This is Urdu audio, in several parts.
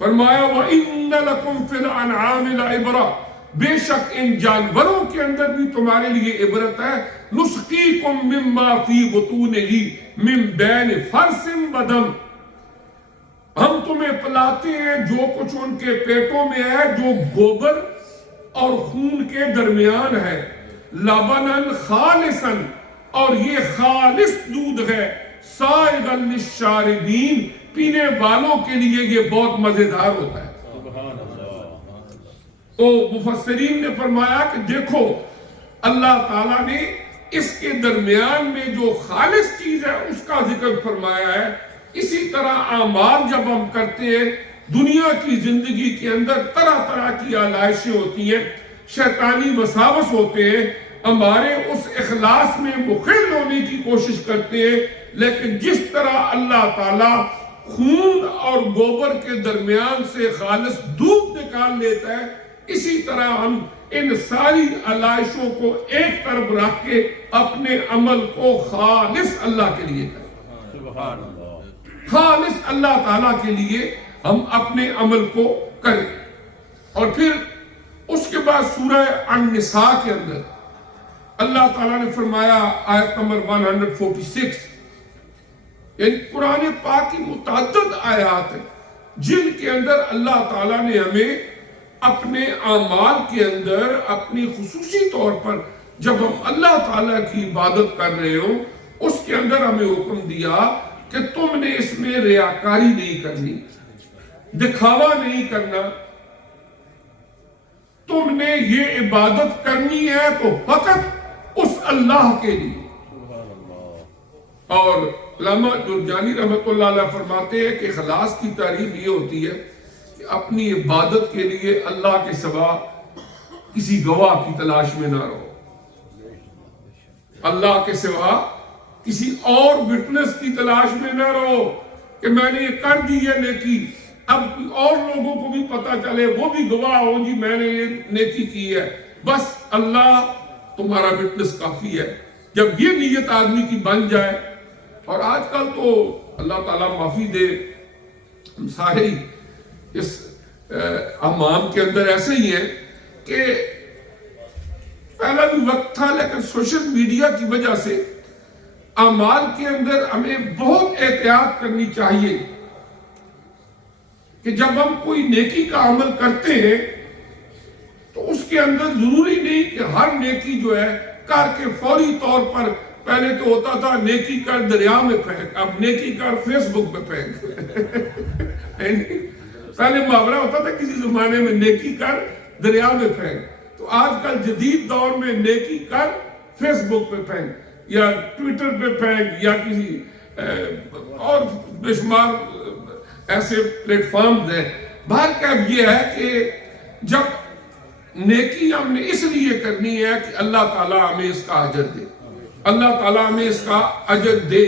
فرمایا وَإِنَّ لَكُمْ فِي الْأَنْعَامِ لَعِبْرَةً، بے شک ان جانوروں کے اندر بھی تمہارے لیے عبرت ہے. نُسْقِيكُم مِّمَّا فِي بُطُونِهِ مِن بَيْنِ فَرْثٍ وَدَمٍ، ہم تمہیں پلاتے ہیں جو کچھ ان کے پیٹوں میں ہے جو گوبر اور خون کے درمیان ہے. لَبَنًا خَالِصًا، اور یہ خالص دودھ ہے. سائغًا لِلشَّارِبِينَ، پینے والوں کے لیے یہ بہت مزیدار ہوتا ہے. تو مفسرین نے فرمایا کہ دیکھو اللہ تعالیٰ نے اس کے درمیان میں جو خالص چیز ہے اس کا ذکر فرمایا ہے. اسی طرح اعمال جب ہم کرتے ہیں، دنیا کی زندگی کے اندر طرح طرح کی آلائشیں ہوتی ہیں، شیطانی وساوس ہوتے ہیں، ہمارے اس اخلاص میں مخل ہونے کی کوشش کرتے ہیں. لیکن جس طرح اللہ تعالیٰ خون اور گوبر کے درمیان سے خالص دودھ نکال لیتا ہے، اسی طرح ہم ان ساری علائشوں کو ایک طرف رکھ کے اپنے عمل کو خالص اللہ کے لیے کریں. خالص اللہ تعالیٰ کے لیے ہم اپنے عمل کو کریں. اور پھر اس کے بعد سورہ النساء کے اندر اللہ تعالیٰ نے فرمایا آیت نمبر 146، یعنی قرآن پاک کی متعدد آیات ہیں جن کے اندر اللہ تعالیٰ نے ہمیں اپنے اعمال کے اندر اپنی خصوصی طور پر جب ہم اللہ تعالیٰ کی عبادت کر رہے ہوں اس کے اندر ہمیں حکم دیا کہ تم نے اس میں ریاکاری نہیں کرنی، دکھاوا نہیں کرنا. تم نے یہ عبادت کرنی ہے تو فقط اس اللہ کے لیے. اور علامہ جرجانی رحمۃ اللہ علیہ فرماتے ہیں کہ اخلاص کی تعریف یہ ہوتی ہے کہ اپنی عبادت کے لیے اللہ کے سوا کسی گواہ کی تلاش میں نہ رہو، اللہ کے سوا کسی اور وٹنس کی تلاش میں نہ رہو کہ میں نے یہ کر دی ہے نیکی، اب اور لوگوں کو بھی پتا چلے، وہ بھی گواہ ہو جی میں نے یہ نیکی کی ہے. بس اللہ تمہارا وٹنس کافی ہے. جب یہ نیت آدمی کی بن جائے، اور آج کل تو اللہ تعالیٰ معافی دے، ہم سارے اس امام کے اندر ایسے ہی ہیں کہ پہلا بھی وقت تھا لیکن سوشل میڈیا کی وجہ سے اعمال کے اندر ہمیں بہت احتیاط کرنی چاہیے کہ جب ہم کوئی نیکی کا عمل کرتے ہیں تو اس کے اندر ضروری نہیں کہ ہر نیکی جو ہے کر کے فوری طور پر، پہلے تو ہوتا تھا نیکی کر دریا میں پھینک، اب نیکی کر فیس بک پہ پھینک. پہلے محاورہ ہوتا تھا کسی زمانے میں نیکی کر دریا میں پھینک، تو آج کل جدید دور میں نیکی کر فیس بک پہ پھینک یا ٹویٹر پہ پھینک یا کسی اور بے شمار ایسے پلیٹ فارمز ہیں. بہرکیف یہ ہے کہ جب نیکی ہم نے اس لیے کرنی ہے کہ اللہ تعالیٰ ہمیں اس کا اجر دے، اللہ تعالیٰ ہمیں اس کا اجر دے.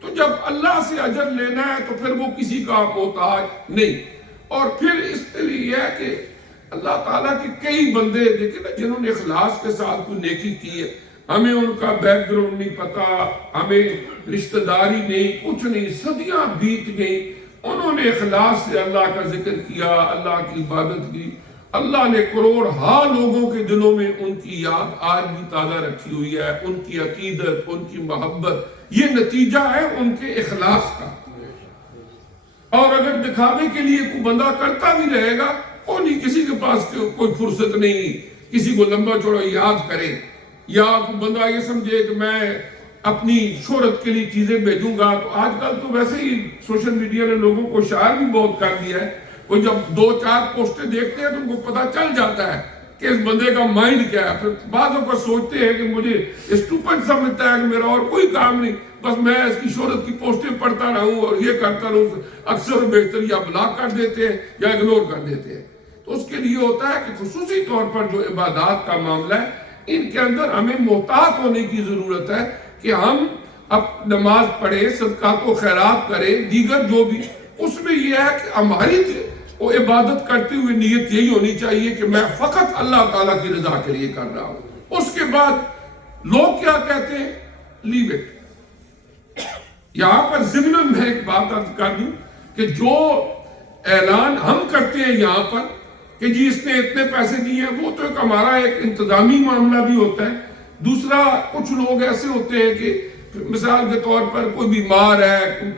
تو جب اللہ سے اجر لینا ہے تو پھر وہ کسی کا محتاج نہیں. اور پھر اس لیے یہ ہے کہ اللہ تعالیٰ کے کئی بندے دیکھیں نا جنہوں نے اخلاص کے ساتھ کوئی نیکی کی ہے، ہمیں ان کا بیک گراؤنڈ نہیں پتا، ہمیں رشتہ داری نہیں، کچھ نہیں، صدیاں بیت گئیں، انہوں نے اخلاص سے اللہ کا ذکر کیا، اللہ کی عبادت کی. اللہ نے کروڑ ہا لوگوں کے دلوں میں ان کی یاد آج بھی تازہ رکھی ہوئی ہے، ان کی عقیدت، ان کی محبت. یہ نتیجہ ہے ان کے اخلاص کا. اور اگر دکھاوے کے لیے کوئی بندہ کرتا بھی رہے گا، وہ نہیں، کسی کے پاس کوئی فرصت نہیں کسی کو لمبا چوڑا یاد کرے، یا کوئی بندہ یہ سمجھے کہ میں اپنی شہرت کے لیے چیزیں بھیجوں گا. تو آج کل تو ویسے ہی سوشل میڈیا نے لوگوں کو شاعر بھی بہت کر دیا ہے. وہ جب 2-4 پوسٹیں دیکھتے ہیں تو ان کو پتہ چل جاتا ہے کہ اس بندے کا مائنڈ کیا ہے. پھر بعضوں کو سوچتے ہیں کہ مجھے اسٹوپنڈ سمجھتا ہے کہ میرا اور کوئی کام نہیں، بس میں اس کی شہرت کی پوسٹیں پڑھتا رہوں اور یہ کرتا رہوں. اکثر بہتر یا بلاک کر دیتے ہیں یا اگنور کر دیتے ہیں. تو اس کے لیے ہوتا ہے کہ خصوصی طور پر جو عبادات کا معاملہ ہے ان کے اندر ہمیں محتاط ہونے کی ضرورت ہے کہ ہم اب نماز پڑھیں، صدقات و خیرات کریں، دیگر جو بھی، اس میں یہ ہے کہ ہماری وہ عبادت کرتے ہوئے نیت یہی ہونی چاہیے کہ میں فقط اللہ تعالیٰ کی رضا کے لیے کر رہا ہوں. اس کے بعد لوگ کیا کہتے ہیں، لیو اٹ. یہاں پر ضمن میں ایک بات عرض کر دوں کہ جو اعلان ہم کرتے ہیں یہاں پر کہ جی اس نے اتنے پیسے دیے ہیں، وہ تو ایک ہمارا ایک انتظامی معاملہ بھی ہوتا ہے۔ دوسرا، کچھ لوگ ایسے ہوتے ہیں کہ مثال کے طور پر کوئی بیمار ہے،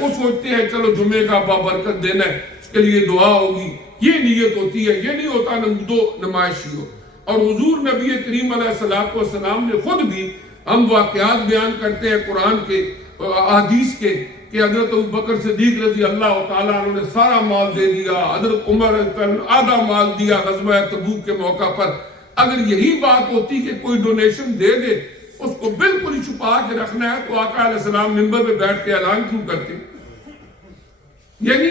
وہ سوچتے ہیں چلو جمعے کا بابرکت دینا ہے، اس کے لیے دعا ہوگی، یہ نیت ہوتی ہے، یہ نہیں ہوتا نمودو نمائشی ہو۔ اور حضور نبی کریم علیہ السلام نے خود بھی، ہم واقعات بیان کرتے ہیں قرآن کے احادیث کے، کہ حضرت ابوبکر صدیق رضی اللہ تعالیٰ عنہ نے سارا مال دے دیا، حضرت عمر آدھا مال دیا غزوہ تبوک کے موقع پر۔ اگر یہی بات ہوتی کہ کوئی ڈونیشن دے دے، اس کو بالکل ہی چھپا کے رکھنا ہے، تو آقا علیہ السلام منبر پہ بیٹھ کے اعلان کیوں کرتے؟ یعنی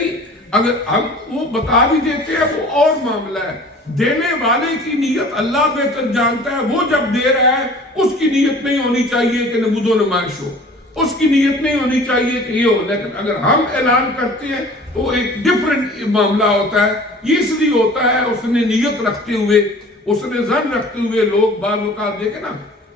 اگر ہم وہ بتا بھی دیتے ہیں وہ اور معاملہ ہے، دینے والے کی نیت اللہ بہتر جانتا ہے۔ وہ جب دے رہا ہے اس کی نیت نہیں ہونی چاہیے کہ نمود و نمائش ہو، اس کی نیت نہیں ہونی چاہیے کہ یہ ہو، لیکن اگر ہم اعلان کرتے ہیں تو ایک ڈیفرنٹ معاملہ ہوتا ہے۔ یہ اس لیے ہوتا ہے اس نے نیت رکھتے ہوئے، اس نے ظن رکھتے ہوئے۔ لوگ بعض اوقات دیکھیں نا،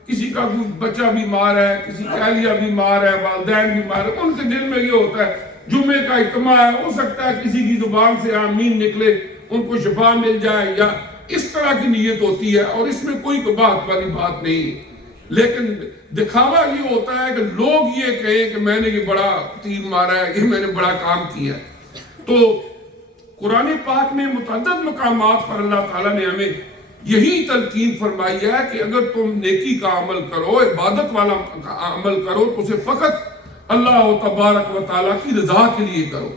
کسی کا کوئی بچہ بیمار ہے، کسی کا اہلیہ بیمار ہے، والدین بیمار ہے، ان کے دل میں یہ ہوتا ہے جمعے کا اجتماع ہے، ہو سکتا ہے کسی کی زبان سے آمین نکلے، ان کو شفا مل جائے، یا اس طرح کی نیت ہوتی ہے، اور اس میں کوئی بات والی بات نہیں ہے۔ لیکن دکھاوا یہ ہوتا ہے کہ لوگ یہ کہیں کہ میں نے یہ بڑا تیر مارا ہے، یہ میں نے بڑا کام کیا ہے۔ تو قرآن پاک میں متعدد مقامات پر اللہ تعالیٰ نے ہمیں یہی تلقین فرمائی ہے کہ اگر تم نیکی کا عمل کرو، عبادت والا عمل کرو، تو اسے فقط اللہ تبارک و تعالیٰ کی رضا کے لیے کرو۔